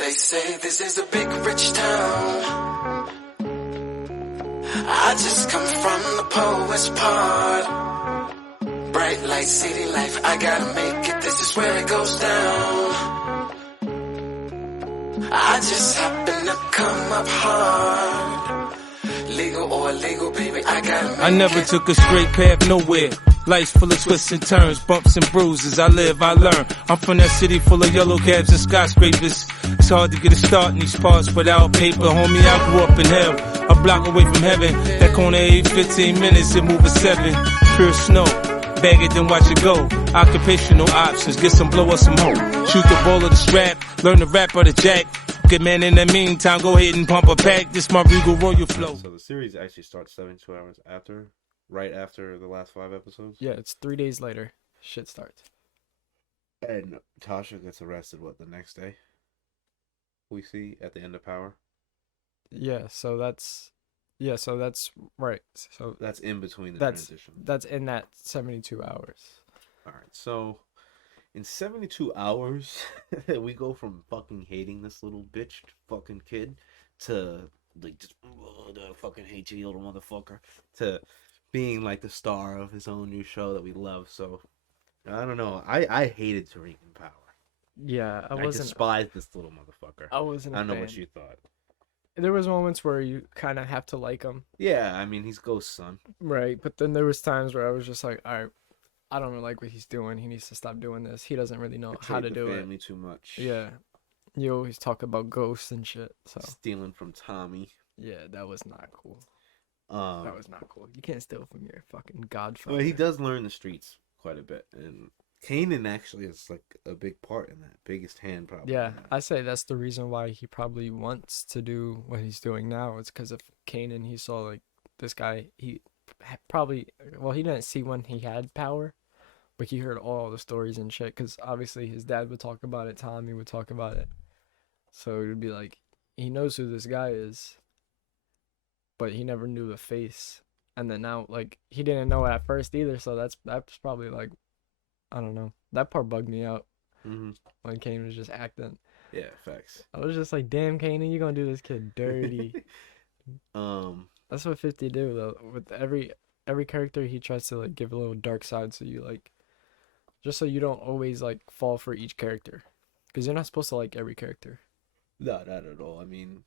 They say this is a big rich town. I just come from the poet's part. Bright light, city life, I gotta make it, this is where it goes down. I just happen to come up hard. Legal or illegal, baby, I gotta make it. I never took a straight path nowhere. Life's full of twists and turns, bumps and bruises. I live, I learn. I'm from that city full of yellow cabs and skyscrapers. It's hard to get a start in these parts without paper. Homie, I grew up in hell, a block away from heaven. That corner every 15 minutes, it move a 7. Pure snow, bag it then watch it go. Occupational options, get some blow or some hoe. Shoot the ball of the strap, learn the rap or the jack. Good man, in the meantime, go ahead and pump a pack. This my Regal Royal flow. So the series actually starts 72 hours after, right after the last 5 episodes. Yeah, it's 3 days later. Shit starts. And Tasha gets arrested, the next day? We see at the end of Power? Yeah, so that's right. So that's in between the transition. That's in that 72 hours. Alright, so in 72 hours, we go from fucking hating this little bitch fucking kid to just the fucking hate you little motherfucker to being like the star of his own new show that we love. So I don't know. I hated Tariq in Power. Yeah, I despised this little motherfucker. I wasn't. I don't know what you thought. There was moments where you kind of have to like him. Yeah, I mean he's Ghost's son. Right, but then there was times where I was just like, all right, I don't really like what he's doing. He needs to stop doing this. He doesn't really know how to do it. Family too much. Yeah, you always talk about ghosts and shit. So stealing from Tommy. Yeah, that was not cool. That was not cool. You can't steal from your fucking godfather. Well, he does learn the streets quite a bit, and Kanan actually is like a big part in that, biggest hand probably. Yeah, I say that's the reason why he probably wants to do what he's doing now. It's because of Kanan. He saw like this guy. He probably he didn't see when he had power, but he heard all the stories and shit. Because obviously his dad would talk about it, Tommy would talk about it, so it would be like he knows who this guy is, but he never knew the face. And then now, like, he didn't know at first either, so that's probably, like, I don't know. That part bugged me out when Kanan was just acting. Yeah, facts. I was just like, damn, Kanan, you gonna do this kid dirty. That's what 50 do, though. With every character, he tries to, like, give a little dark side so you, like, just so you don't always, like, fall for each character. Because you're not supposed to like every character. No, not at all. I mean,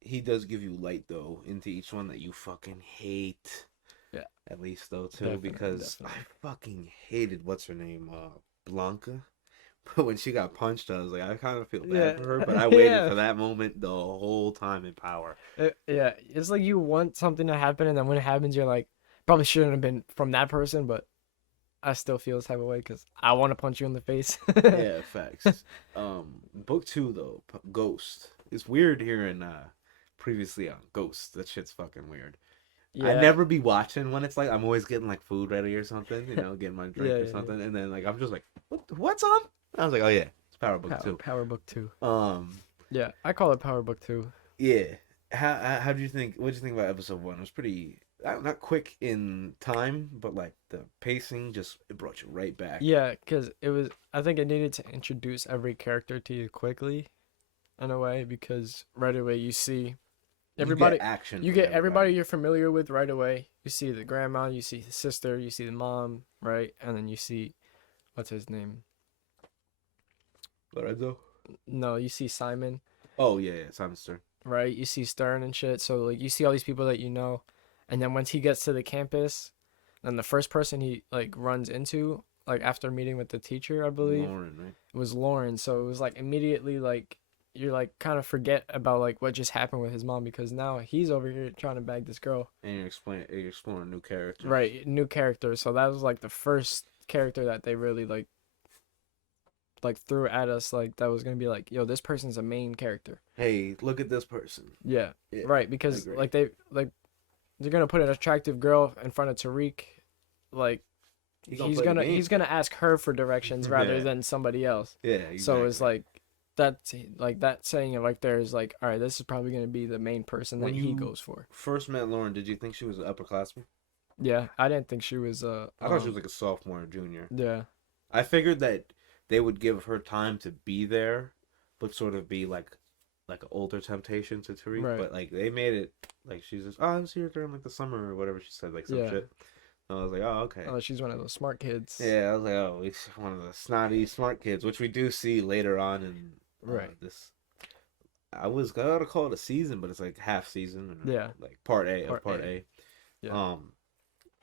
he does give you light, though, into each one that you fucking hate. Yeah. At least, though, too, because I fucking hated, what's her name, Blanca. But when she got punched, I was like, I kind of feel bad for her, but I waited for that moment the whole time in Power. Yeah, it's like you want something to happen, and then when it happens, you're like, probably shouldn't have been from that person, but I still feel this type of way because I want to punch you in the face. Yeah, facts. Book 2, though, Ghost. It's weird hearing previously on Ghost. That shit's fucking weird. Yeah. I never be watching when it's like I'm always getting like food ready or something, getting my drink or something, and then like I'm just like, what's on? I was like, oh yeah, it's Power Book 2. Power Book 2. Yeah, I call it Power Book 2. Yeah. How do you think? What did you think about episode 1? It was pretty not quick in time, but like the pacing it brought you right back. Yeah, because I think it needed to introduce every character to you quickly, in a way, because right away you see. Everybody, you get everybody you're familiar with right away. You see the grandma, you see the sister, you see the mom, right? And then you see, what's his name? Lorenzo? No, you see Simon. Oh, yeah, Simon Stern. Right? You see Stern and shit. So, like, you see all these people that you know. And then once he gets to the campus, then the first person he, like, runs into, like, after meeting with the teacher, I believe. Lauren, right? It was Lauren. So, it was, like, immediately, like, you're like kind of forget about like what just happened with his mom because now he's over here trying to bag this girl. And you're exploring new characters. Right, new characters. So that was like the first character that they really like threw at us, like that was gonna be like, yo, this person's a main character. Hey, look at this person. Yeah. Right, because like they're gonna put an attractive girl in front of Tariq, like he's gonna ask her for directions rather than somebody else. Yeah. Exactly. So it's like. That's like that saying it like there's like, all right, this is probably going to be the main person that he goes for. First met Lauren, did you think she was an upperclassman? Yeah, I didn't think she was I thought she was like a sophomore or junior. Yeah. I figured that they would give her time to be there, but sort of be like like an older temptation to Tariq, Right. but like they made it like she's just, oh, I was here during like the summer or whatever she said, like some Yeah. shit. And I was like, oh, okay. Oh, she's one of those smart kids. Yeah, I was like, oh, he's one of the snotty smart kids, which we do see later on in Right. this. I was gonna call it a season, but it's like half season. Or Yeah. like part A of Part part A. A. Yeah.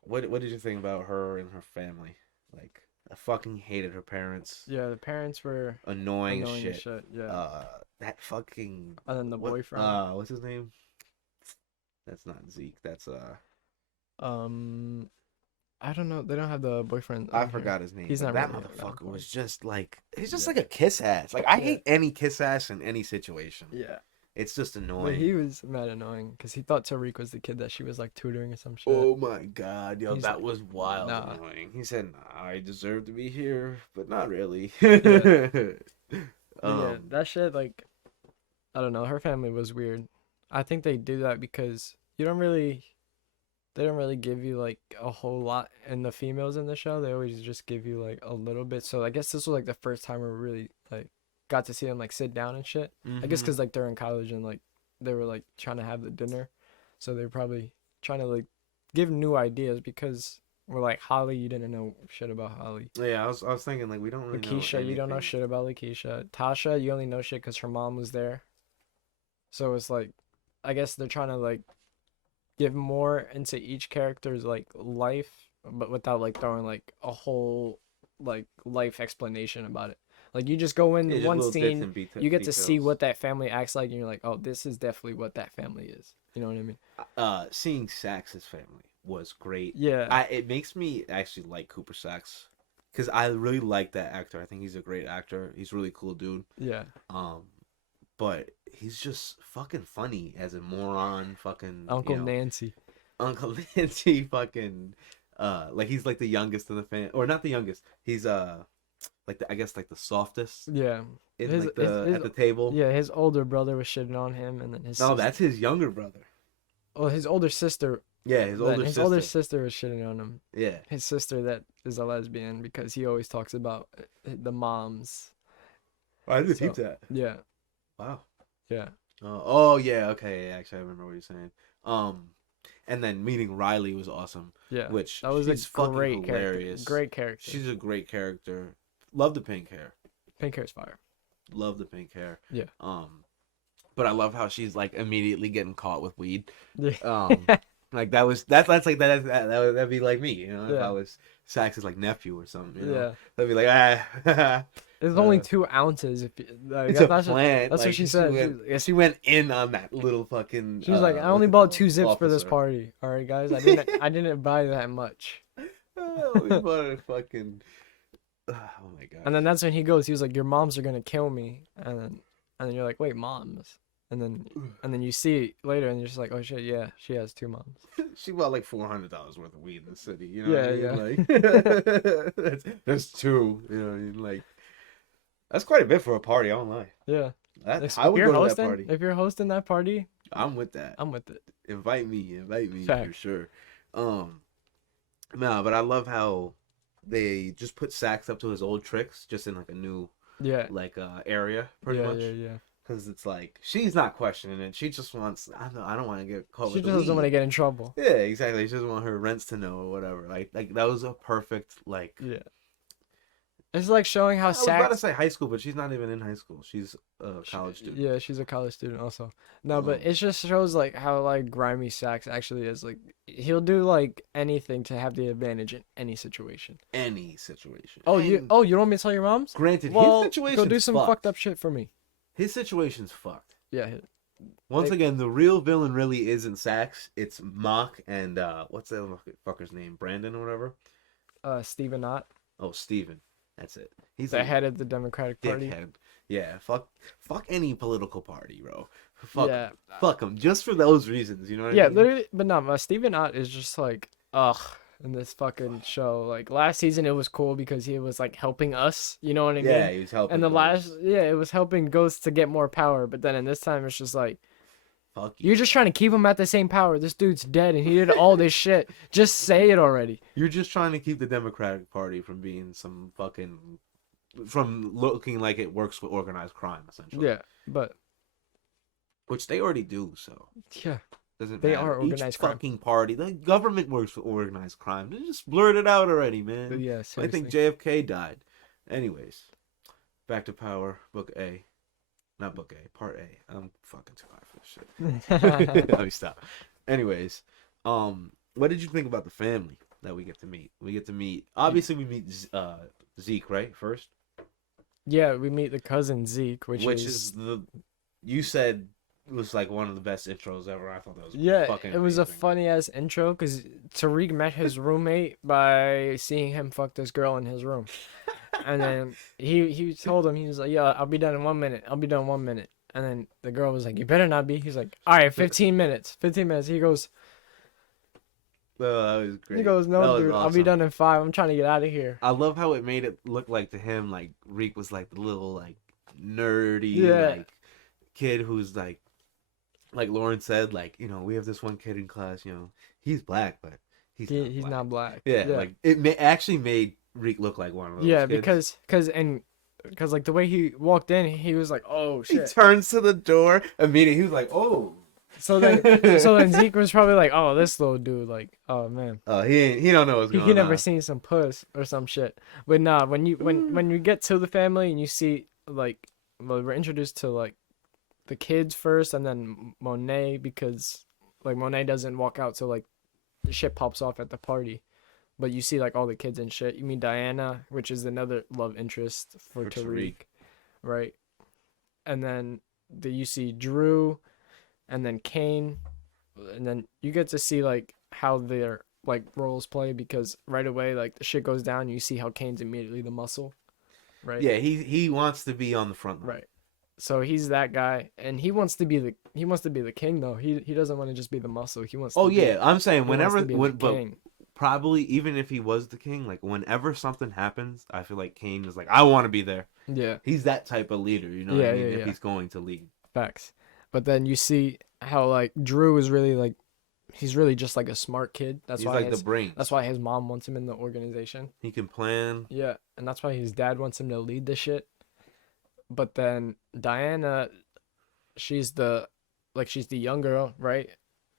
What did you think about her and her family? Like, I fucking hated her parents. Yeah, the parents were Annoying, annoying as as shit. shit. Yeah. That fucking. And then the boyfriend. What's his name? That's not Zeke. That's I don't know. They don't have the boyfriend. I on here. forgot his name. He's but not that really motherfucker around. was just like he's just Yeah. like a kiss ass. Like I Yeah. hate any kiss ass in any situation. Yeah. It's just But annoying. he was mad annoying because he thought Tariq was the kid that she was like tutoring or some shit. Oh my god, yo, He's that like, was wild nah. annoying. He said, nah, I deserve to be here, but not really. But yeah, that shit, like, I don't know. Her family was weird. I think they do that because they don't really give you like a whole lot in the females in the show. They always just give you like a little bit. So I guess this was like the first time we really like got to see them like sit down and shit. I guess because like they're in college and like they were like trying to have the dinner, so they're probably trying to like give new ideas because we're like Holly, you didn't know shit about Holly. Yeah, I was thinking like we don't really know Lakeisha, you don't know anything. shit about Lakeisha. Tasha, you only know shit because her mom was there. So it's like, I guess they're trying to like give more into each character's like life, but without like throwing like a whole like life explanation about it. Like you just go in Yeah, just one little bits scene, and you get to see details. what that family acts like, and you're like, oh, this is definitely what that family is. You know what I mean? Seeing Sax's family was great. Yeah. It makes me actually like Cooper Sax because I really like that actor. I think he's a great actor. He's a really cool dude. Yeah. But he's just fucking funny as a moron. Fucking Uncle you know, Nancy. Uncle Nancy. Fucking like he's like the youngest in the fan, or not the youngest. He's like I guess like the softest. Yeah. In His- like his- at the table. Yeah, his older brother was shitting on him, and then his No, sister, that's his younger brother. well, his older sister. Yeah, his older sister. older sister was shitting on him. Yeah. His sister that is a lesbian because he always talks about the moms. I didn't So- keep that. Yeah, Wow. yeah, Oh yeah, okay. Actually, I remember what you're saying. And then meeting Riley was awesome. yeah. Which That was she's a fucking great hilarious. character. Great character. She's a great character. Love the pink hair. Pink hair's fire. Love the pink hair. Yeah. But I love how she's like immediately getting caught with weed. Yeah. Like that's like that'd be like me, you know, if Yeah. I was Sax's like nephew or something. You know? Yeah. That'd be like It's only 2 ounces. If you, like, it's that's a what- plant. That's like, what she said. She went in on that little fucking. She was like, I only bought 2 zips for this party. All right, guys. I didn't buy that much. Oh, we bought a fucking. Oh my god. And then that's when he goes. He was like, "Your moms are gonna kill me." And then you're like, "Wait, moms?" And then you see it later, and you're just like, "Oh shit, yeah, she has 2 moms." She bought like $400 worth of weed in the city. You know Yeah, what I mean? Like, that's 2. You know what I mean? Like, that's quite a bit for a party. I don't lie. Yeah. I would go to that party. If you're hosting that party, I'm with that. I'm with it. Invite me for Facts. sure. No, but I love how they just put Sax up to his old tricks, just in like a new Yeah. like area, pretty much. Yeah. Because it's like she's not questioning it. She just wants. I don't want to get caught She with just the doesn't want to weed. get in trouble. Yeah, exactly. She doesn't want her rents to know or whatever. Like that was a perfect like. Yeah. It's like showing how I was about to Sax. say high school, but she's not even in high school. She's a college student. Yeah, she's a college student also. No, but it just shows like how like grimy Sax actually is. Like he'll do like anything to have the advantage in any situation. Any situation. Oh, And you don't want me to tell your moms? Granted, Well, his situation's go do some fucked. fucked up shit for me. His situation's fucked. Yeah. Once They- again, the real villain really isn't Sax. It's Mock and what's that fucker's name? Brandon or whatever. Stephen Ott, Oh, Steven. That's it. He's the a head of the Democratic Party. dickhead. Yeah, fuck any political party, bro. Fuck, Yeah. fuck him just for those reasons. You know what Yeah, I mean? literally, but no, Stephen Ott is just like, ugh, in this fucking show. Like last season, it was cool because he was like helping us. You know what I mean? Yeah, he was helping. And the Ghost. it was helping Ghost to get more power. But then in this time, it's just like, Fuck you. you're just trying to keep him at the same power. This dude's dead, and he did all this shit. Just say it already. You're just trying to keep the Democratic Party from being from looking like it works with organized crime, essentially. Yeah, but which they already do. So Yeah. doesn't They matter. are Each organized crime. fucking party, the government works for organized crime. They just blurred it out already, man. Yeah, I think seriously. JFK died. Anyways, back to Power, Book A. Not Book A, Part A. I'm fucking too high for this shit. Let me stop. Anyways, what did you think about the family that we get to meet? We get to meet. Obviously, we meet Zeke, right? First, Yeah, we meet the cousin Zeke, which is the you said was like one of the best intros ever. I thought that was fucking it was a amazing. funny ass intro because Tariq met his roommate by seeing him fuck this girl in his room, and then he told him, he was like, "Yeah, I'll be done in 1 minute. I'll be done in 1 minute." And then the girl was like, "You better not be." He's like, "All right, 15 minutes. 15 minutes." He goes, Oh, that was great. "No, That was dude, I'll be awesome. done in 5. I'm trying to get out of here." I love how it made it look like to him like Reek was like the little like nerdy Yeah. like kid who's like Lauren said, like, you know, we have this one kid in class, you know, he's black, but he's Not black. Yeah, like it actually made Reek look like one of those Yeah, kids. because like the way he walked in, he was like, "Oh He shit." turns to the door immediately. He was like, "Oh." So then Zeke was probably like, "Oh, this little dude, like, oh man." He don't know what's going He on. never seen some puss or some shit. But nah, when you get to the family and you see like, well, we're introduced to like the kids first and then Monet, because like Monet doesn't walk out till like the shit pops off at the party. But you see like all the kids and shit. You meet Diana, which is another love interest for Tariq, right? And then you see Drew, and then Kane, and then you get to see like how their like roles play, because right away like the shit goes down, you see how Kane's immediately the muscle, right? Yeah, he wants to be on the front line. Right. So he's that guy, and he wants to be the king though. He doesn't want to just be the muscle. He wants. Oh to yeah, I'm saying he wants to be the but king. probably even if he was the king, like whenever something happens, I feel like Kane is like, I want to be there. Yeah. He's that type of leader, you know what I mean? Yeah. If he's going to lead. Facts. But then you see how like Drew is really like, he's really just like a smart kid. He's like the brains. That's why his mom wants him in the organization. He can plan. Yeah, and that's why his dad wants him to lead the shit. But then Diana, she's the young girl, right?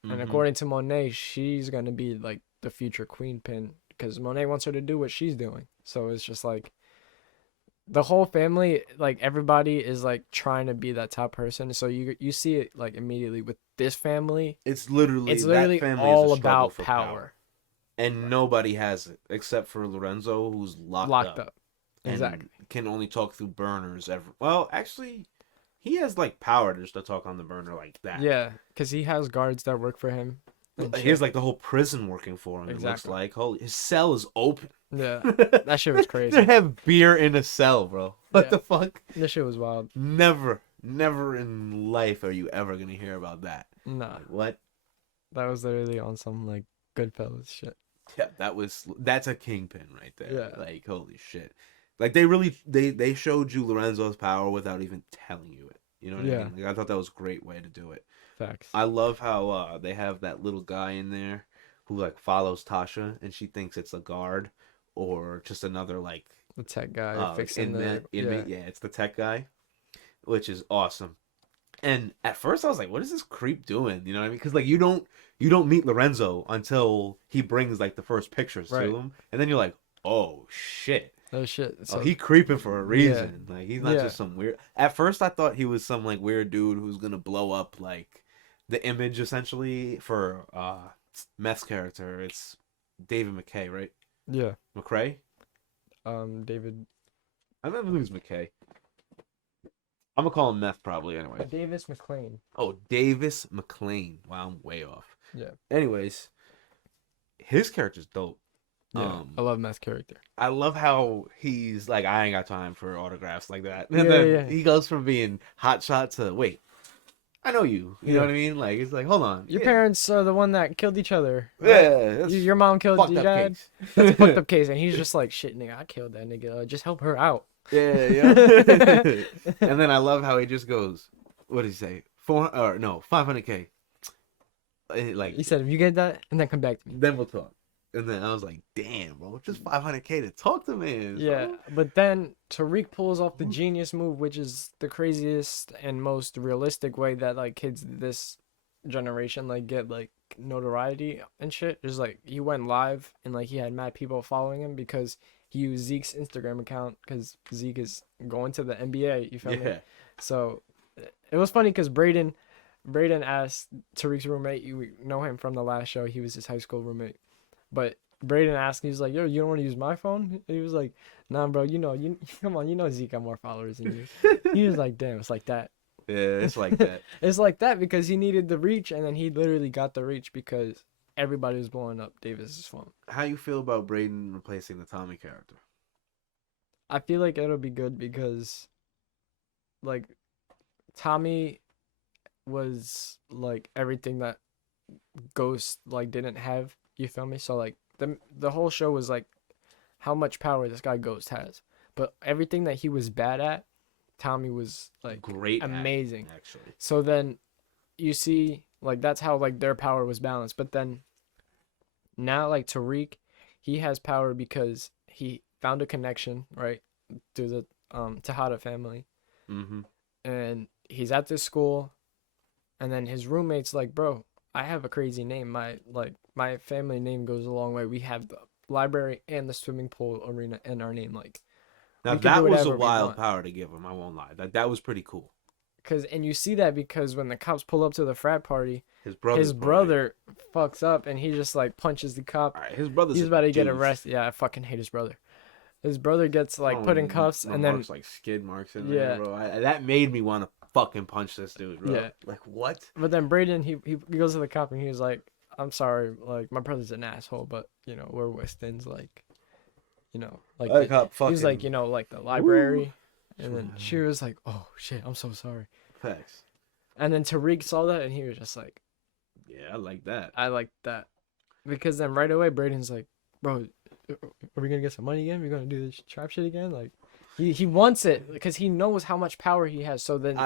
And Mhm. according to Monet, she's gonna be like the future queen pin, because Monet wants her to do what she's doing. So it's just like the whole family, like everybody is like trying to be that top person. So you see it like immediately with this family. It's literally that family all is a struggle about for power. And nobody has it except for Lorenzo, who's locked up. Exactly. And can only talk through burners. Well, actually, he has like power just to talk on the burner like that. Yeah, because he has guards that work for him. He has like the whole prison working for him. Exactly. It looks like. Holy, his cell is open. Yeah, that shit was crazy. They have beer in a cell, bro. What the fuck? That shit was wild. Never in life are you ever gonna hear about that. Nah, Like, what? that was literally on some like Goodfellas shit. Yeah, that's a kingpin right there. Yeah. Like, holy shit. Like they showed you Lorenzo's power without even telling you it. You know what I mean? Like, I thought that was a great way to do it. Facts. I love how they have that little guy in there who like follows Tasha, and she thinks it's a guard or just another like The tech guy fixing inmate. the Yeah, it's the tech guy, which is awesome. And at first I was like, what is this creep doing? You know what I mean? Because like you don't meet Lorenzo until he brings like the first pictures to him, and then you're like, oh shit. Oh shit. So, he creeping for a reason. Like he's not just some weird. At first I thought he was some like weird dude who's gonna blow up like the image essentially for Meth's character. It's David McKay, right? Yeah. McCrae? David. I don't know who's McKay. I'm gonna call him Meth probably anyway. Davis McLean. Oh, Davis McLean. Wow, I'm way off. Yeah. Anyways, his character's dope. Yeah. I love Matt's character. I love how he's like, I ain't got time for autographs like that. And Yeah, then yeah. he goes from being hotshot to, wait, I know you. You know what I mean? Like, it's like, hold on. Your parents are the one that killed each other. Yeah. That's Your mom killed fucked your up dad. case. That's a fucked up case. And he's just like, shit, nigga, I killed that nigga. Just help her out. Yeah. And then I love how he just goes, what did he say? 500K. Like, He said, if you get that, and then come back to me. then we'll talk. And then I was like, damn, bro, just 500K to talk to man. Yeah, So. but then Tariq pulls off the genius move, which is the craziest and most realistic way that like kids this generation like get like notoriety and shit. Just like he went live and like he had mad people following him because he used Zeke's Instagram account because Zeke is going to the NBA. You feel me? So it was funny because Braden asked Tariq's roommate. You know him from the last show. He was his high school roommate. But Braden asked, he was like, "Yo, you don't want to use my phone?" And he was like, "Nah, bro. You come on. You know Zeke got more followers than you." He was like, "Damn, it's like that." Yeah, it's like that. It's like that because he needed the reach, and then he literally got the reach because everybody was blowing up Davis's phone. How you feel about Braden replacing the Tommy character? I feel like it'll be good because, like, Tommy was like everything that Ghost like didn't have. You feel me? So like the whole show was like how much power this guy Ghost has, but everything that he was bad at, Tommy was like Great, amazing. actually. So then you see like that's how like their power was balanced. But then now like Tariq, he has power because he found a connection right through the Tejada family, and he's at this school, and then his roommate's like, bro, I have a crazy name. My family name goes a long way. We have the library and the swimming pool arena in our name. Like, now that was a wild power to give him. I won't lie. That was pretty cool. And you see that because when the cops pull up to the frat party, his brother fucks up and he just like punches the cop. All right, his brother's he's about to get arrested. Yeah, I fucking hate his brother. His brother gets like put in cuffs and then like skid marks in there, bro. That made me want to fucking punch this dude, bro. Yeah. Like what? But then Braden he goes to the cop and he was like, I'm sorry, like my brother's an asshole, but you know we're Wistons, like, you know, like he was like, you know, like the library. Woo. And then she was like, oh shit, I'm so sorry. Thanks. And then Tariq saw that and he was just like, yeah, I like that. I like that. Because then right away Braden's like, bro, are we gonna get some money again? We're gonna do this trap shit again? Like he wants it because he knows how much power he has. So then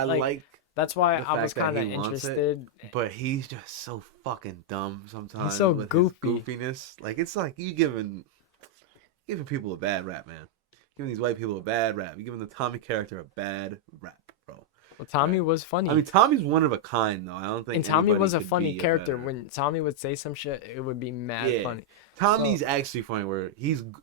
that's why I was kind of interested. But he's just so fucking dumb sometimes. He's so with goofy. His goofiness. Like it's like you giving people a bad rap, man. Giving these white people a bad rap. You're giving the Tommy character a bad rap, bro. Well, Tommy was funny. I mean, Tommy's one of a kind, though. I don't think. And Tommy was a funny character. When Tommy would say some shit, it would be mad funny. Tommy's actually funny. Where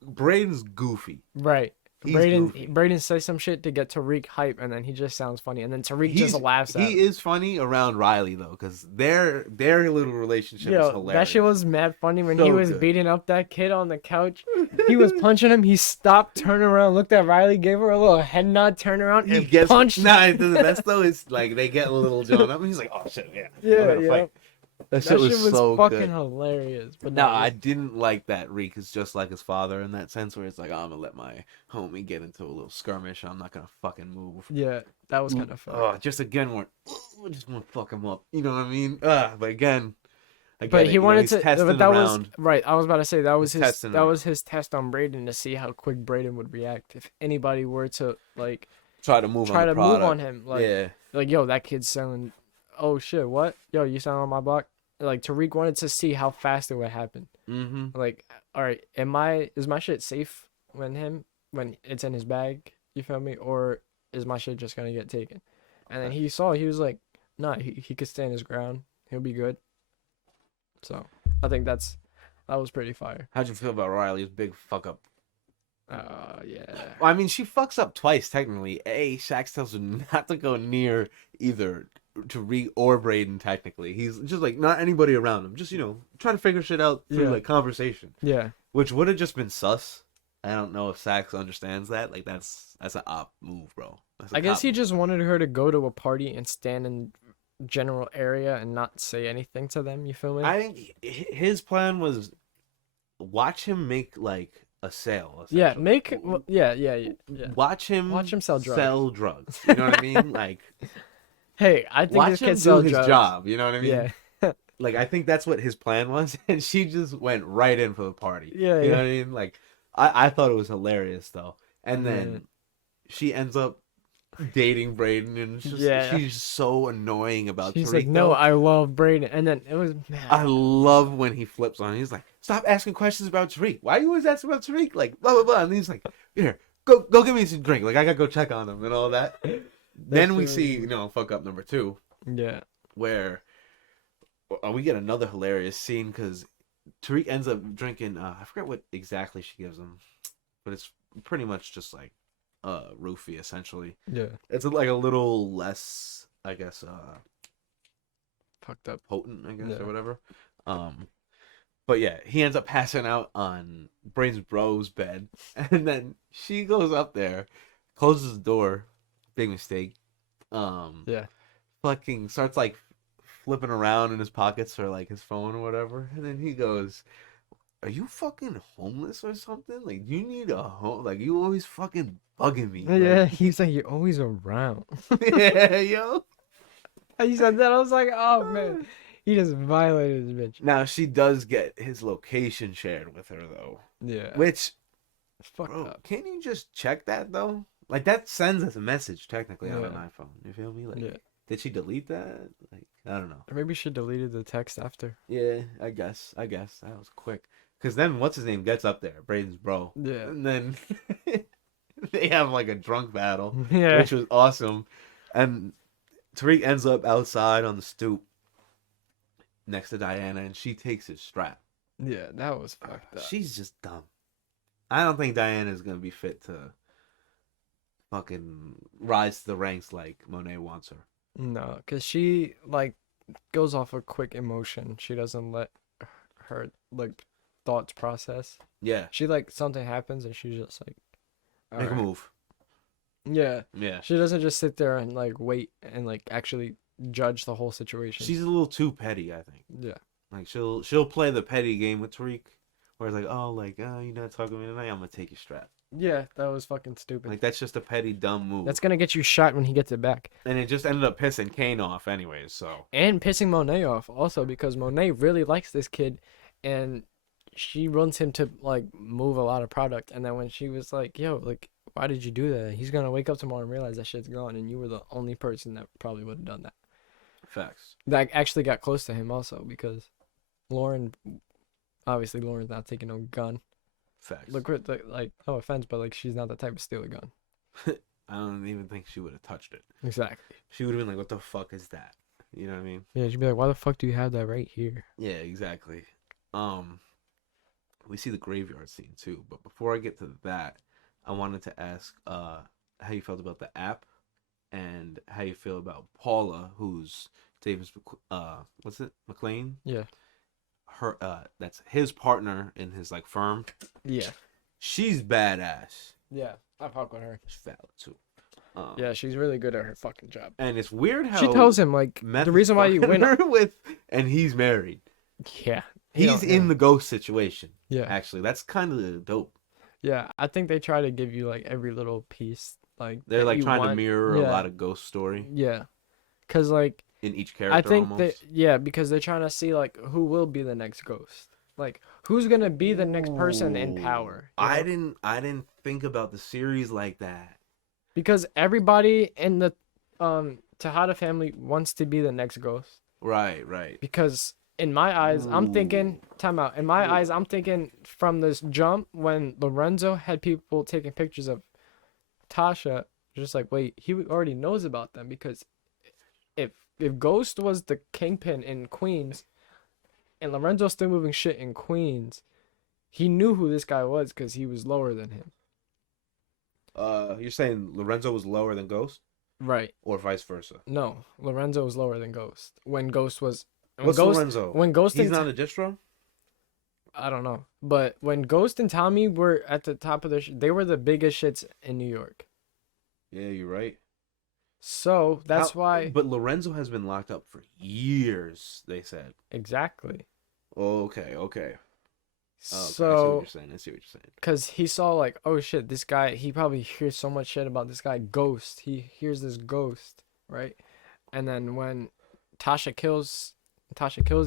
Braden's goofy. Right. Braden says some shit to get Tariq hype, and then he just sounds funny, and then Tariq just laughs at him. He is funny around Riley though, because their little relationship is hilarious. That shit was mad funny when he was beating up that kid on the couch. He was punching him. He stopped, turned around, looked at Riley, gave her a little head nod, turned around, and punched. Nah, the best though is like they get a little John up, and he's like, "Oh shit, yeah." Fight. That shit was so fucking good. Hilarious. But no, I didn't like that. Reek is just like his father in that sense, where it's like, I'm gonna let my homie get into a little skirmish. I'm not gonna fucking move. Yeah, that was kind of fun. Just again, just want to fuck him up. You know what I mean? But again, but he wanted to. But that was right. I was about to say that was his test on Braden to see how quick Braden would react if anybody were to like try to move on him. Like yo, that kid's selling. Oh shit! What? Yo, you selling on my block? Like Tariq wanted to see how fast it would happen. Like, all right, is my shit safe when it's in his bag? You feel me? Or is my shit just gonna get taken? And then he was like, nah, he could stand his ground. He'll be good. So I think that was pretty fire. How'd you feel about Riley's big fuck up? Yeah. Well, I mean, she fucks up twice technically. Shax tells her not to go near either Tariq or Braden. Technically, he's just like not anybody around him. Just trying to figure shit out through like conversation. Yeah. Which would have just been sus. I don't know if Sax understands that. Like that's an op move, bro. I guess he just wanted her to go to a party and stand in general area and not say anything to them. You feel me? I think his plan was watch him make like a sale. Yeah, Watch him sell drugs. You know what I mean? Like, hey, I think this kid do his job. You know what I mean? Yeah. Like, I think that's what his plan was, and she just went right in for the party. Yeah, you know what I mean? Like, I thought it was hilarious though, and then she ends up dating Braden, and it's just, Yeah. she's so annoying about She's Tariq. like, no, though. I love Braden. And then it was I mad. love when he flips on. He's like, "Stop asking questions about Tariq. Why you always asking about Tariq? Like, blah blah blah." And he's like, "Here, go give me some drink. Like, I gotta go check on him and all that." Then we shit see, was- fuck up number 2, Yeah. where we get another hilarious scene because Tariq ends up drinking. I forget what exactly she gives him, but it's pretty much just like roofie essentially. Yeah. It's like a little less, I guess, Fucked up. potent, I guess, Yeah. or whatever. But yeah, he ends up passing out on Brain's bro's bed, and then she goes up there, closes the door, big mistake. Yeah. Fucking starts like flipping around in his pockets or like his phone or whatever, and then he goes, "Are you fucking homeless or something? Like, you need a home? Like, you always fucking bugging me." Yeah. Like, He's like, you're always around. yeah, yo. He said that. I was like, oh, man. He just violated this bitch. Now she does get his location shared with her though, Yeah. which, It's fucked bro, up. can't you just check that though? Like, that sends us a message technically on an Yeah. iPhone. You feel me? Like, Yeah. did she delete that? Like, I don't know. Or maybe she deleted the text after. Yeah, I guess that was quick. Cause then what's his name gets up there, Braden's bro, Yeah. and then they have like a drunk battle, Yeah. which was awesome. And Tariq ends up outside on the stoop next to Diana, and she takes his strap. Yeah, that was fucked up. She's just dumb. I don't think Diana is gonna be fit to fucking rise to the ranks like Monet wants her. No, because she, like, goes off a quick emotion. She doesn't let her, like, thoughts process. Yeah, She, like, something happens and she's just like, make a "Alright." move. Yeah. Yeah, She doesn't just sit there and, like, wait and, like, actually judge the whole situation. she's a little too petty. I think. Yeah. Like, she'll play the petty game with Tariq, where it's like, oh, like, you're not talking to me tonight, I'm gonna take your strap. Yeah, that was fucking stupid. Like, that's just a petty, dumb move. That's gonna get you shot when he gets it back. And it just ended up pissing Kane off, anyways. So And pissing Monet off also because Monet really likes this kid and she wants him to like move a lot of product. And then when she was like, yo, like, why did you do that? He's gonna wake up tomorrow and realize that shit's gone and you were the only person that probably would have done that. facts. That actually got close to him also because Lauren's not taking no gun. Facts. Look, like, no offense, but like she's not the type to steal a gun. I don't even think she would have touched it. Exactly. She would have been like, what the fuck is that? You know what I mean? Yeah, she'd be like, why the fuck do you have that right here? Yeah, exactly. We see the graveyard scene too, but before I get to that, I wanted to ask how you felt about the app and how you feel about Paula, who's Davis what's it? McLean? Yeah. Her that's his partner in his like firm. Yeah. She's badass. Yeah. I fuck with her. She's valid too. Yeah, she's really good at her fucking job. And it's weird how She tells him like Meth the is reason why you fucking win. her with, and he's married. Yeah. He's in the ghost situation. Yeah. Actually, that's kind of dope. Yeah, I think they try to give you like every little piece. Like They're that like you trying to want. mirror Yeah. a lot of ghost story Yeah. Cause like in each character. I think almost. because they're trying to see like who will be the next ghost. Like who's gonna be the next person in power. you know? I didn't think about the series like that. Because everybody in the Tejada family wants to be the next ghost. Right, right. Because in my eyes, I'm thinking, Ooh. time out. In my eyes, I'm thinking from this jump when Lorenzo had people taking pictures of Tasha, just like, wait, he already knows about them because if Ghost was the kingpin in Queens and Lorenzo's still moving shit in Queens, he knew who this guy was because he was lower than him. You're saying Lorenzo was lower than Ghost, Right. or vice versa? No, Lorenzo was lower than Ghost. When Ghost was... When What's Ghost, Lorenzo? When Ghost He's and not a distro. I don't know. But when Ghost and Tommy were at the top of their... they were the biggest shits in New York. Yeah, you're right. So, that's why... But Lorenzo has been locked up for years. They said. Exactly. Okay. Okay. Oh, okay, I see what So... you're saying. Because he saw like, oh shit, this guy, he probably hears so much shit about this guy, Ghost. He hears this Ghost, right? And then when Tasha kills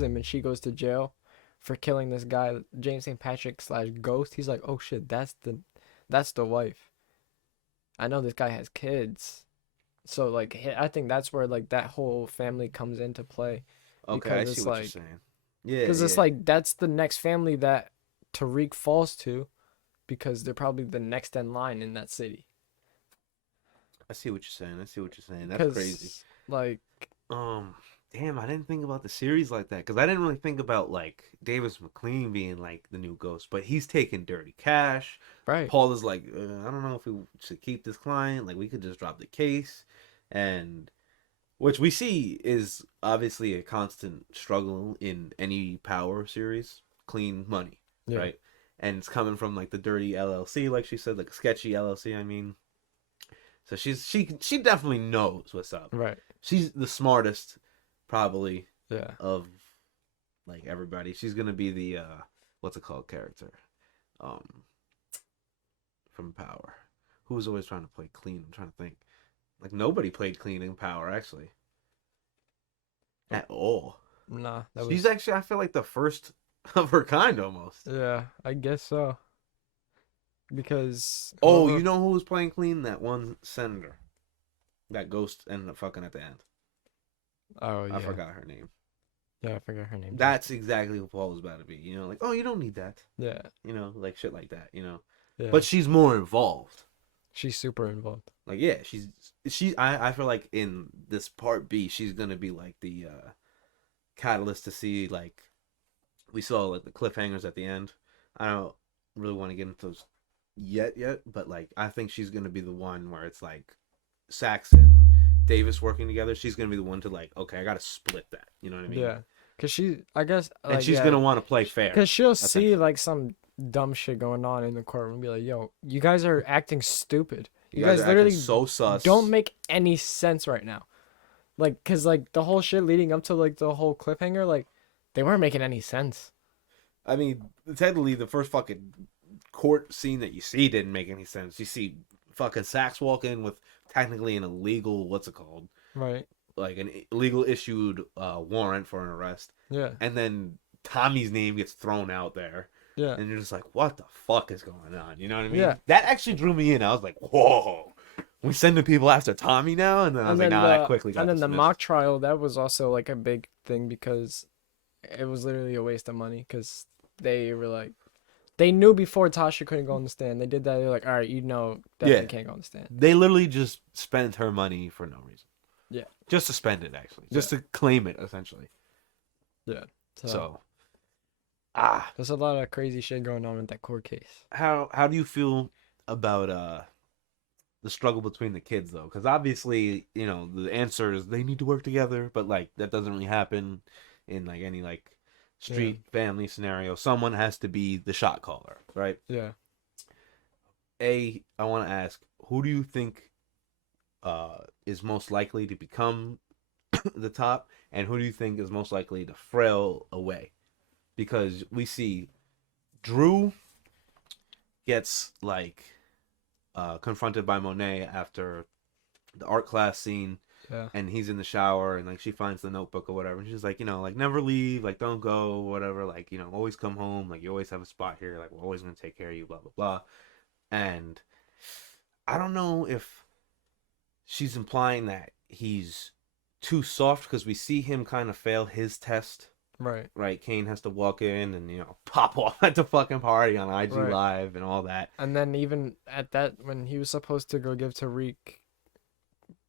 him and she goes to jail for killing this guy, James St. Patrick / Ghost, he's like, oh shit, that's the wife. I know this guy has kids. So like I think that's where like that whole family comes into play, Okay, I because see it's what you're like saying. Yeah, because it's yeah. like that's the next family that Tariq falls to, because they're probably the next in line in that city. I see what you're saying. I see what you're saying. That's crazy. Because like Um, damn, I didn't think about the series like that because I didn't really think about like Davis McLean being like the new Ghost, but he's taking dirty cash. right, Paul is like, I don't know if we should keep this client. Like, we could just drop the case, and which we see is obviously a constant struggle in any Power series. Clean money, yeah, right? And it's coming from like the dirty LLC, like she said, like sketchy LLC. I mean, so she definitely knows what's up. right, She's the smartest, probably, yeah. of like everybody. She's gonna be the what's it called character, um, from Power, who was always trying to play clean. I'm trying to think. Like nobody played clean in Power actually, at all. Nah, that She's was actually, I feel like, the first of her kind almost. yeah. I guess so. Because Oh, you know who was playing clean? That one senator. That Ghost ended up fucking at the end. oh yeah, I forgot her name. yeah, I forgot her name. That's exactly who Paul was about to be. You know, like, oh, you don't need that. Yeah, You know, like shit like that. You know, yeah. but she's more involved. She's super involved. Like, yeah, I feel like in this part B, she's gonna be like the catalyst to see, like, we saw like the cliffhangers at the end. I don't really want to get into those yet, but like I think she's gonna be the one where it's like Sax and Davis working together. She's gonna be the one to like, okay, I gotta split that. You know what I mean? Yeah, cause I guess, And like, she's yeah, gonna want to play fair. cause she'll see essentially. like some dumb shit going on in the courtroom and be like, "Yo, you guys are acting stupid. You guys guys are acting literally so sus. don't make any sense right now." Like, cause like the whole shit leading up to like the whole cliffhanger, like they weren't making any sense. I mean, technically, the first fucking court scene that you see didn't make any sense. You see fucking Sax walk in with technically an illegal, what's it called? Right. Like an illegal issued warrant for an arrest. Yeah. And then Tommy's name gets thrown out there. Yeah. And you're just like, what the fuck is going on? You know what I mean? Yeah. That actually drew me in. I was like, whoa. We sending people after Tommy now? And then I was like, nah, that quickly got And then the dismissed. mock trial, that was also like a big thing because it was literally a waste of money, because they were like, they knew before Tasha couldn't go on the stand. They did that. They're like, all right, you know that Yeah. you can't go on the stand. They literally just spent her money for no reason. Yeah. Just to spend it, actually. Just to claim it, essentially. Yeah. So, there's a lot of crazy shit going on with that court case. how do you feel about the struggle between the kids, though? Because obviously, you know, the answer is they need to work together, but like that doesn't really happen in like any like street family scenario. Someone has to be the shot caller, right? Yeah. I want to ask, who do you think is most likely to become the top, and who do you think is most likely to frail away? Because we see Drew gets like confronted by Monet after the art class scene. Yeah. And he's in the shower, and like she finds the notebook or whatever, and she's like, you know, like, never leave, like, don't go, whatever, like, you know, always come home, like, you always have a spot here, like, we're always gonna take care of you, blah blah blah. And I don't know if she's implying that he's too soft, because we see him kind of fail his test. Right, Kane has to walk in and, you know, pop off at the fucking party on IG Live and all that. And then even at that, when he was supposed to go give Tariq,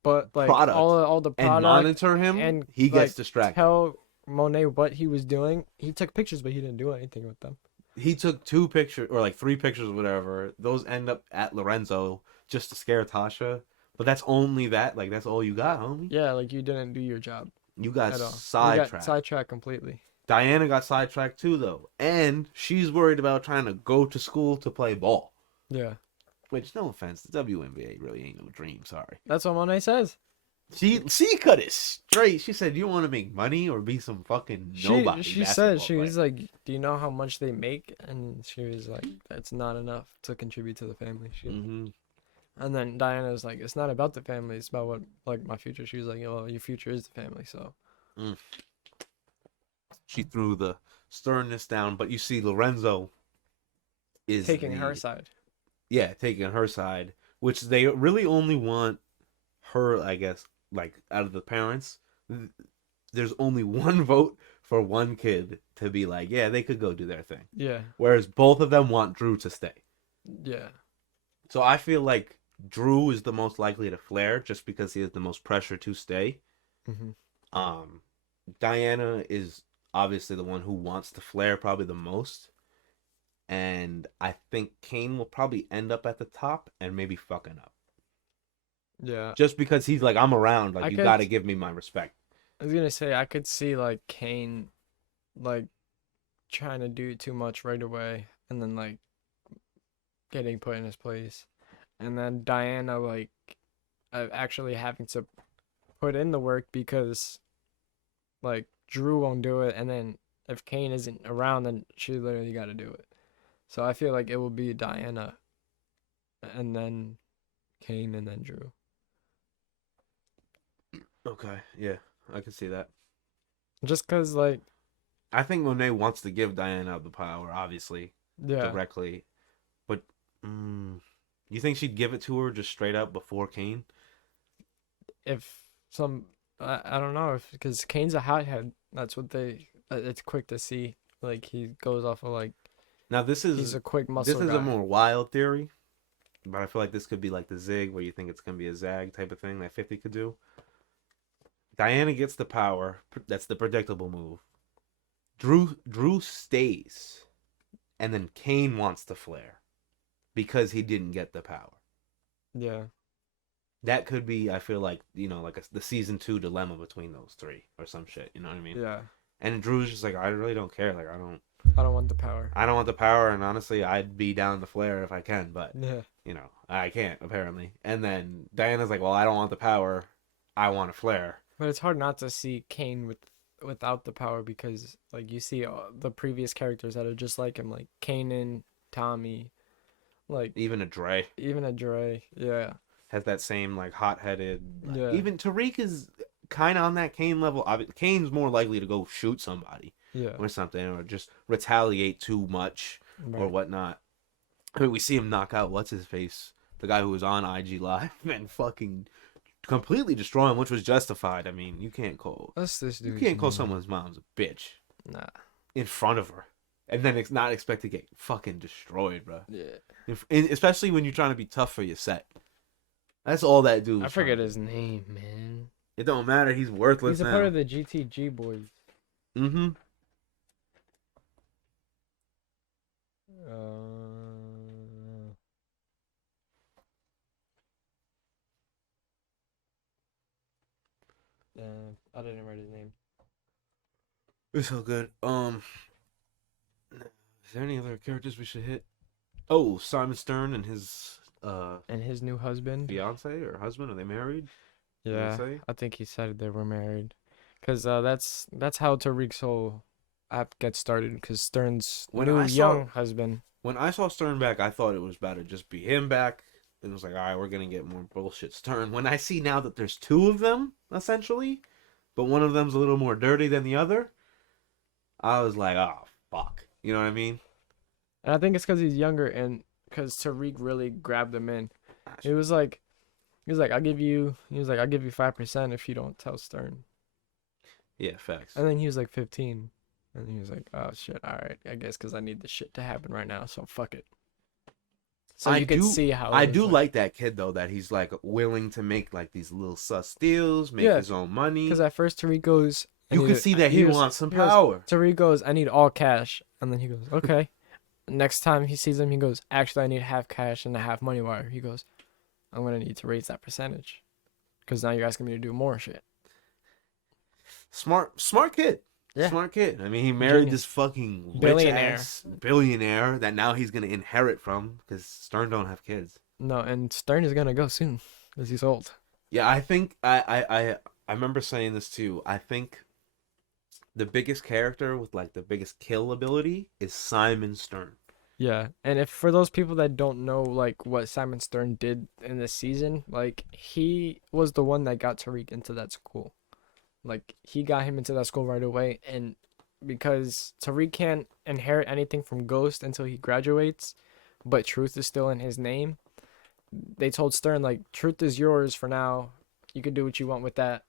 but like Product. all the product And monitor him, and he gets like, distracted. tell Monet what he was doing. He took pictures, but he didn't do anything with them. He took 2 pictures, or like 3 pictures, or whatever. Those end up at Lorenzo just to scare Tasha. But that's only that. Like, that's all you got, homie. Yeah, like you didn't do your job. You got at all. sidetracked. You got sidetracked completely. Diana got sidetracked too, though. And she's worried about trying to go to school to play ball. Yeah. Which, no offense, the WNBA really ain't no dream, sorry. That's what Monet says. She cut it straight. She said, you want to make money or be some fucking nobody? She said, she was like, do you know how much they make? And she was like, that's not enough to contribute to the family. And then Diana was like, it's not about the family, it's about what, like, my future. She was like, oh, your future is the family, so. She threw the sternness down, but you see Lorenzo is taking her side. Yeah, taking her side, which they really only want her, I guess, like out of the parents, there's only one vote for one kid to be like, yeah, they could go do their thing. Yeah. Whereas both of them want Drew to stay. Yeah. So I feel like Drew is the most likely to flare just because he has the most pressure to stay. Hmm. Um, Diana is obviously the one who wants to flare probably the most. And I think Kane will probably end up at the top and maybe fucking up. Yeah. Just because he's like, I'm around, like, I you could- gotta give me my respect. I was gonna say I could see like Kane, like trying to do too much right away, and then like getting put in his place, and then Diana like actually having to put in the work because like Drew won't do it, and then if Kane isn't around, then she literally got to do it. So I feel like it will be Diana, and then Kane, and then Drew. Okay, yeah, I can see that. Just cause like I think Monet wants to give Diana the power, obviously, yeah, directly. But you think she'd give it to her just straight up before Kane? if some I don't know if because Kane's a hothead. That's what they. It's quick to see. Like he goes off of like Now he's a quick muscle this is guy. a more wild theory, but I feel like this could be like the zig, where you think it's gonna be a zag type of thing that 50 could do. Diana gets the power. That's the predictable move. Drew stays, and then Kane wants to flare because he didn't get the power. Yeah. That could be, I feel like, like the season 2 dilemma between those three or some shit. You know what I mean? Yeah. And Drew's just like, I really don't care. Like, I don't want the power. I don't want the power, and honestly, I'd be down to flare if I can, but Yeah. I can't apparently. And then Diana's like, well, I don't want the power. I want to flare. But it's hard not to see Kane without the power because like you see the previous characters that are just like him, like Kanan, Tommy, like Even a Dre even a Dre. Yeah. has that same like hot-headed. Yeah. Even Tariq is kind of on that Kane level. Kane's more likely to go shoot somebody Yeah. or something, or just retaliate too much or Right. whatnot. I mean, we see him knock out what's his face, the guy who was on IG Live, and fucking completely destroy him, which was justified. I mean, you can't call That's this dude. someone's mom's a bitch Nah. in front of her, and then it's not expect to get fucking destroyed, bro. Yeah. Especially when you're trying to be tough for your set. That's all that dude. I forget his name, man. It don't matter. He's worthless He's a now. part of the GTG boys. Mm-hmm. I didn't write his name. It's so good. Is there any other characters we should hit? Oh, Simon Stern and his And his new husband. fiance or husband. Are they married? Did he Yeah, say? I think he said they were married. Cause that's how Tariq's whole app gets started. Cause Stern's When new I saw- young husband. When I saw Stern back, I thought it was about to just be him back. And it was like, all right, we're gonna get more bullshit Stern. When I see now that there's two of them essentially, but one of them's a little more dirty than the other, I was like, oh fuck, you know what I mean? And I think it's cause he's younger and cause Tariq really grabbed him in. He was like, I'll give you 5% if you don't tell Stern. Yeah, facts. And then he was like 15. And he was like, oh shit, all right, I guess because I need this shit to happen right now, so fuck it. So you could see how I it was, do like that kid though, that he's like willing to make like these little sus deals, make Yeah, his own money. because at first Tariq goes, You can see that he wants some power. Tariq goes, I need all cash, and then he goes, okay. Next time he sees him, he goes, actually, I need half cash and a half money wire. He goes, I'm gonna need to raise that percentage, because now you're asking me to do more shit. Smart kid. Yeah. Smart kid. I mean, he married Genius. this fucking Billionaire. rich-ass billionaire that now he's gonna inherit from because Stern don't have kids. No, and Stern is gonna go soon, because he's old. Yeah, I think I remember saying this too. I think the biggest character with like the biggest kill ability is Simon Stern. Yeah, and if for those people that don't know like what Simon Stern did in this season, like he was the one that got Tariq into that school. Like he got him into that school right away, and because Tariq can't inherit anything from Ghost until he graduates, but Truth is still in his name. They told Stern like Truth is yours for now, you could do what you want with that,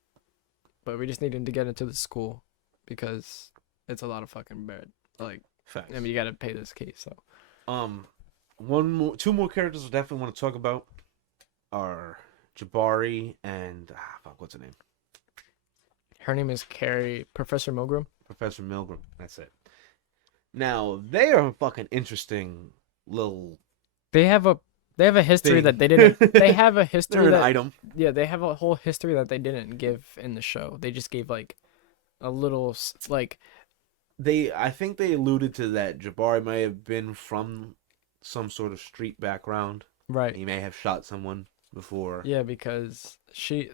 but we just need him to get into the school because it's a lot of fucking bread. Like, Facts. I mean, you got to pay this case. So, two more characters I definitely want to talk about are Jabari and what's her name? her name is Carrie, Professor Milgram. Professor Milgram. That's it. Now they are a fucking interesting little. They have a history thing. that they didn't. They have a history They're an that item. yeah, they have a whole history that they didn't give in the show. They just gave like a little like I think they alluded to that Jabari may have been from some sort of street background. right. He may have shot someone before. Yeah, because she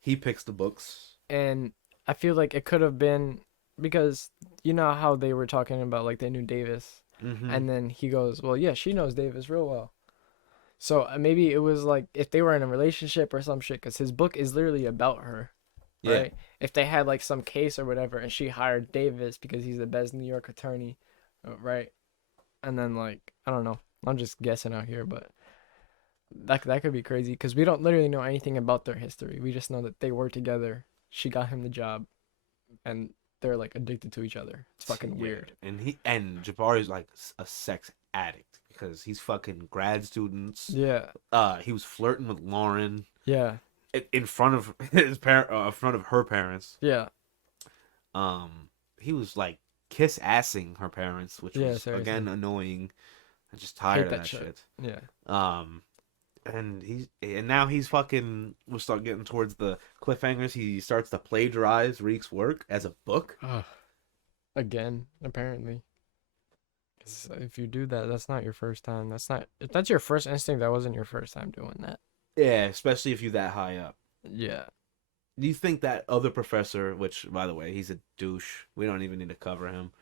He picks the books. and I feel like it could have been because you know how they were talking about like they knew Davis, Mm-hmm. and then he goes, well, yeah, she knows Davis real well. So maybe it was like if they were in a relationship or some shit, because his book is literally about her, Yeah. right? If they had like some case or whatever, and she hired Davis because he's the best New York attorney, right? And then like I don't know, I'm just guessing out here, but that could be crazy because we don't literally know anything about their history. We just know that they were together. She got him the job, and they're like addicted to each other. It's fucking weird. And Jabari's like a sex addict because he's fucking grad students. Yeah, He was flirting with Lauren yeah, in front of his in front of her parents. yeah. He was like kiss assing her parents, which Yeah, was seriously. again annoying. I'm just tired Hate of that that shit. Yeah. And now he's fucking. We'll start getting towards the cliffhangers. He starts to plagiarize Reek's work as a book. Again, apparently. 'Cause if you do that, that's not your first time. If that's your first instinct, that wasn't your first time doing that. Yeah, especially if you're that high up. Yeah. Do you think that other professor, which by the way, he's a douche. We don't even need to cover him.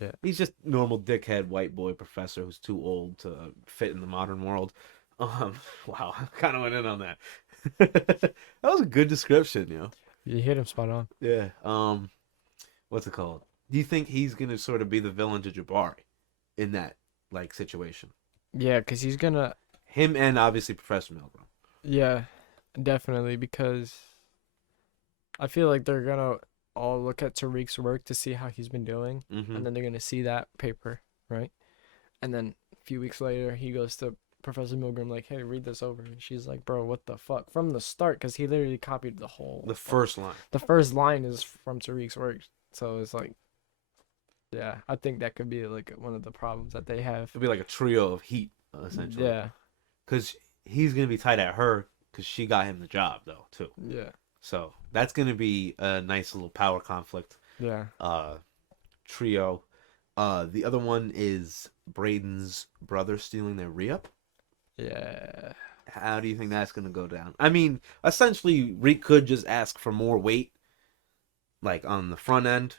Yeah. He's just normal dickhead white boy professor who's too old to fit in the modern world. Wow, I kind of went in on that. That was a good description, you know. You hit him spot on. Yeah. What's it called? Do you think he's gonna sort of be the villain to Jabari in that like situation? Yeah, because he's gonna. Him and obviously Professor Milgram. Yeah, definitely. Because I feel like they're gonna all look at Tariq's work to see how he's been doing, Mm-hmm. and then they're gonna see that paper, right? And then a few weeks later, he goes to Professor Milgram like, "Hey, read this over." And she's like, "Bro, what the fuck?" From the start, because he literally copied the whole. The first line. The first line is from Tariq's work, so it's like, yeah, I think that could be like one of the problems that they have. It'll be like a trio of heat, essentially. Yeah, Because he's gonna be tight at her because she got him the job though too. yeah, So that's gonna be a nice little power conflict. yeah. Trio. The other one is Braden's brother stealing their re-up. Yeah. How do you think that's gonna go down? I mean, essentially, Reek could just ask for more weight, like on the front end,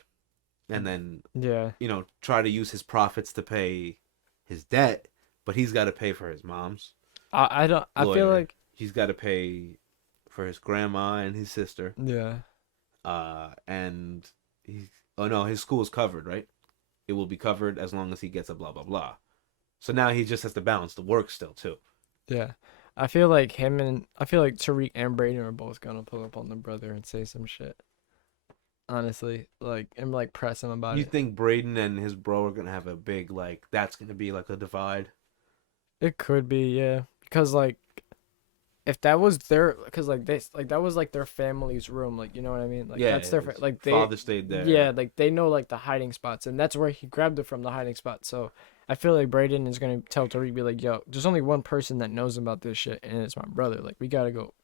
and then Yeah. try to use his profits to pay his debt. But he's got to pay for his mom's I don't. I feel lawyer. like. He's got to pay for his grandma and his sister. Yeah. And oh no, his school is covered, right? It will be covered as long as he gets a blah blah blah. So now he just has to balance the work still too. Yeah. I feel like Tariq and Braden are both gonna pull up on the brother and say some shit. Honestly, and press him about You it. think Braden and his bro are gonna have a big that's gonna be like a divide? It could be, yeah, because if that was their, because that was their family's room, you know what I mean? Yeah, that's their his they father stayed there. Yeah, they know the hiding spots, and that's where he grabbed it from, the hiding spot. So I feel like Braden is gonna tell Tariq, be like, "Yo, there's only one person that knows about this shit, and it's my brother. We gotta go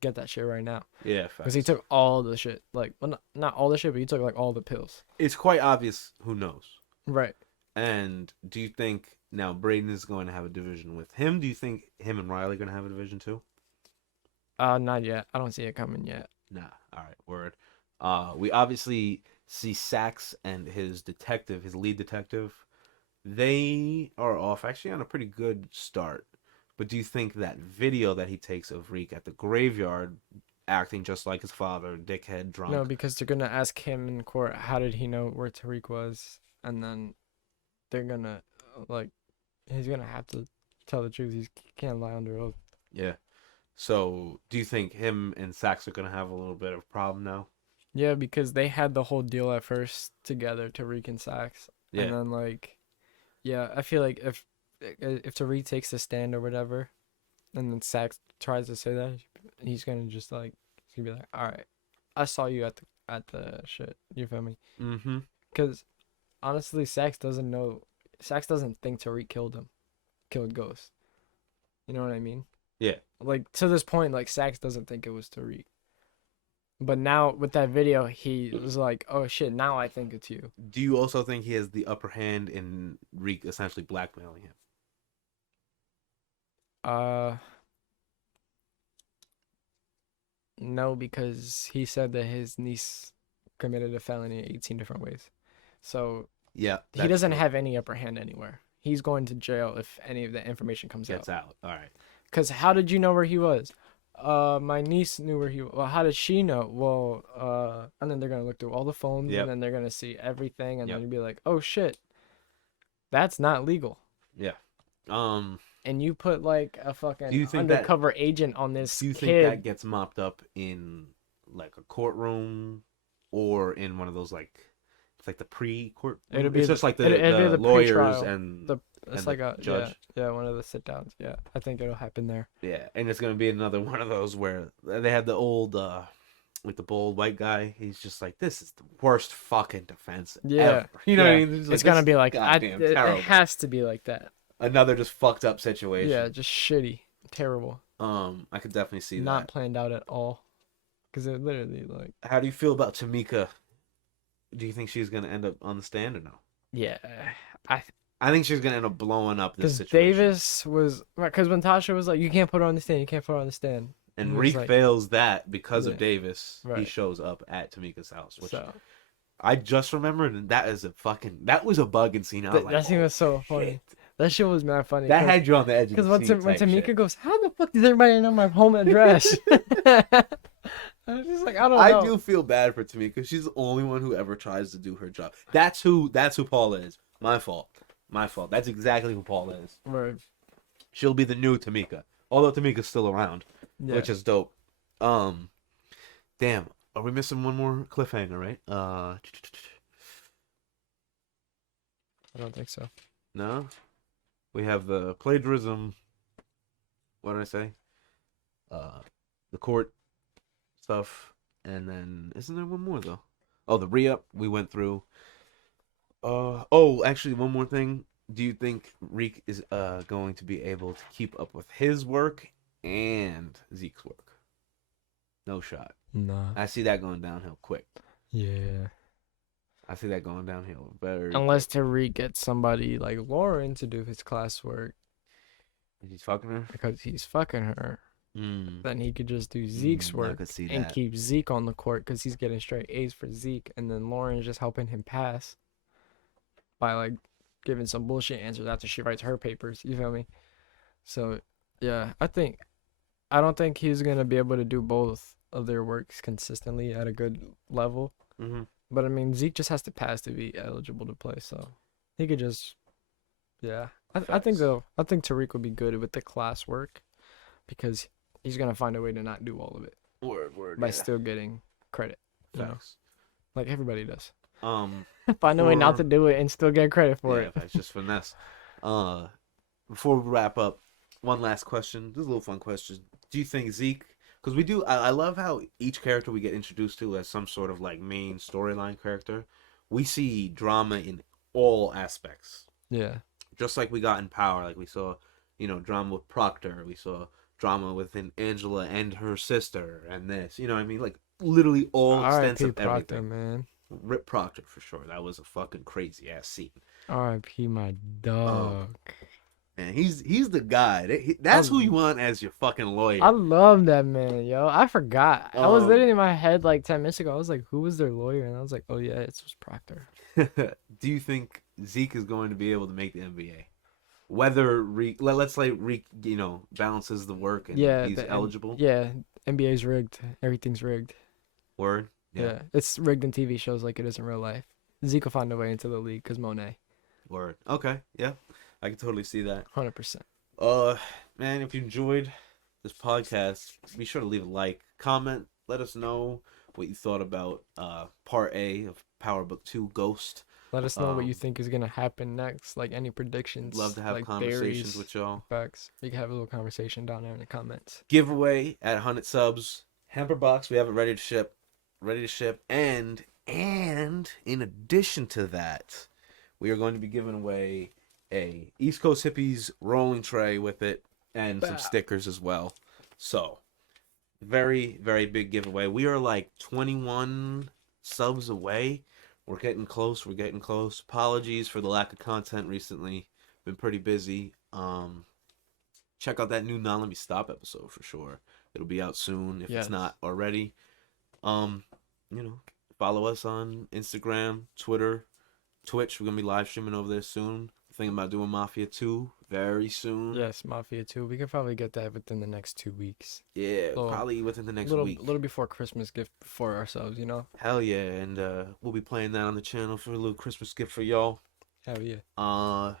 get that shit right now." Yeah, Because he took all the shit, not all the shit, but he took all the pills. it's quite obvious who knows. Right. And do you think now Braden is going to have a division with him? Do you think him and Riley are going to have a division too? Not yet. I don't see it coming yet. Nah. All right. Word. We obviously see Sax and his detective, his lead detective. They are off actually on a pretty good start. But do you think that video that he takes of Reek at the graveyard, acting just like his father, dickhead, drunk? No, because they're gonna ask him in court, how did he know where Tariq was, and then they're gonna he's gonna have to tell the truth. He can't lie under oath. Yeah. So, do you think him and Sax are gonna have a little bit of a problem now? Yeah, because they had the whole deal at first together, Tariq and Sax, and Yeah, then like, yeah, I feel like if Tariq takes the stand or whatever, and then Sax tries to say that, he's gonna just like he's gonna be like, all right, I saw you at the shit. You feel me? mm-hmm. Because honestly, Sax doesn't know. Sax doesn't think Tariq killed Ghost. You know what I mean? Yeah. Like to this point, like Sax doesn't think it was Tariq. But now with that video, he was like, "Oh shit, now I think it's you." Do you also think he has the upper hand in Reek essentially blackmailing him? Uh, no, because he said that his niece committed a felony 18 different ways. So Yeah, he doesn't have any upper hand anywhere. He's going to jail if any of the information comes gets out. out. All right. Because how did you know where he was? My niece knew where he was. Well, how did she know? Well, and then they're going to look through all the phones Yep. and then they're going to see everything. And Yep. then you'd be like, oh shit, that's not legal. Yeah. And you put like a fucking Do you think undercover agent on this Do you think kid. that gets mopped up in like a courtroom or in one of those like it's like the pre-court? It'll be It's just like the it'll be the lawyers pre-trial. and It's and like the a judge. yeah, one of the sit downs. Yeah, I think it'll happen there. Yeah, and it's gonna be another one of those where they had the old like the bold white guy. He's just like, this is the worst fucking defense Yeah, ever. You know yeah. what I mean? It's gonna be like goddamn it terrible. has to be like that. Another just fucked up situation. Yeah, just shitty, terrible, I could definitely see not that. planned out at all. Because it literally like How do you feel about Tamika? Do you think she's gonna end up on the stand or no? yeah, I think she's gonna end up blowing up this because situation. Davis was because when Tasha was like, you can't put her on the stand, you can't put her on the stand, And he was Reek like, fails that because Yeah. of Davis. He Right. shows up at Tamika's house, which so I just remembered, and that was a bug in scene. I was like, that scene oh, was so funny. shit. That shit was mad funny. That had you on the edge of Because the when, seat. when type Tamika shit. goes, how the fuck does everybody know my home address? I was just like, I don't know. I do feel bad for Tamika. She's the only one who ever tries to do her job. That's who Paula is. My fault. That's exactly who Paula is. Right. She'll be the new Tamika. Although Tamika's still around, Yeah. which is dope. Damn. Are we missing one more cliffhanger, right? I don't think so. No? We have the plagiarism. What did I say? The court stuff. And then, isn't there one more, though? Oh, the re-up we went through. Actually, one more thing. Do you think Reek is going to be able to keep up with his work and Zeke's work? No shot. Nah. I see that going downhill quick. Yeah. I see that going downhill very Unless Tariq gets somebody like Lauren to do his classwork quick. He's fucking her? because he's fucking her, then he could just do Zeke's I work could see and that. keep Zeke on the court because he's getting straight A's for Zeke, and then Lauren's just helping him pass by like giving some bullshit answers after she writes her papers. You feel me? So yeah, I don't think he's gonna be able to do both of their works consistently at a good level. Mm-hmm. But I mean, Zeke just has to pass to be eligible to play, so he could just, yeah. I think Tariq will be good with the class work because he's gonna find a way to not do all of it Word. by still getting credit. You know? Facts. Like everybody does. Find Find a way not to do it and still get credit for it. It's just finesse. Before we wrap up, one last question. This is a little fun question. Do you think Zeke? Because we do. I love how each character we get introduced to as some sort of like main storyline character. We see drama in all aspects. Yeah. Just like we got in Power, like we saw, drama with Proctor. We saw drama within Angela and her sister, and this. You know what I mean? Like literally all extents of Proctor, everything. man. Rip Proctor for sure. That was a fucking crazy ass scene. R.I.P. my dog. Man, he's the guy. That's who you want as your fucking lawyer. I love that man, yo. I forgot. I was Um, literally in my head like 10 minutes ago. I was like, who was their lawyer? And I was like, oh yeah, it was Proctor. Do you think Zeke is going to be able to make the NBA? Whether let's say Reek, balances the work and Yeah, he's eligible. Yeah, NBA's rigged. Everything's rigged. Word. Yeah. It's rigged in TV shows like it is in real life. Zeke will find a way into the league because Monet. Word. Okay. Yeah, I can totally see that. 100%. Man, if you enjoyed this podcast, be sure to leave a like, comment, let us know what you thought about part A of Power Book 2 Ghost. Let us know what you think is gonna happen next, like any predictions. Love to have like conversations theories, with y'all. Facts. We can have a little conversation down there in the comments. Giveaway at 100 subs. Hamper box, we have it ready to ship. And in addition to that, we are going to be giving away a East Coast Hippies rolling tray with it and some stickers as well. So, very, very big giveaway. We are like 21 subs away. We're getting close. Apologies for the lack of content recently. Been pretty busy. Check out that new Now Let Me Stop episode for sure. It'll be out soon if it's not already. Follow us on Instagram, Twitter, Twitch. We're gonna be live streaming over there soon. Thinking about doing Mafia 2 very soon. Yes, Mafia 2. We can probably get that within the next 2 weeks. Yeah, probably within the next week. A little before Christmas gift for ourselves, Hell yeah, and we'll be playing that on the channel for a little Christmas gift for y'all. Hell yeah. Other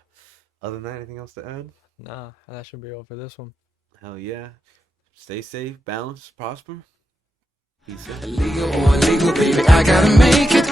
than that, anything else to add? Nah, that should be all for this one. Hell yeah. Stay safe, balance, prosper. Peace out. Illegal or illegal, baby, I gotta make it.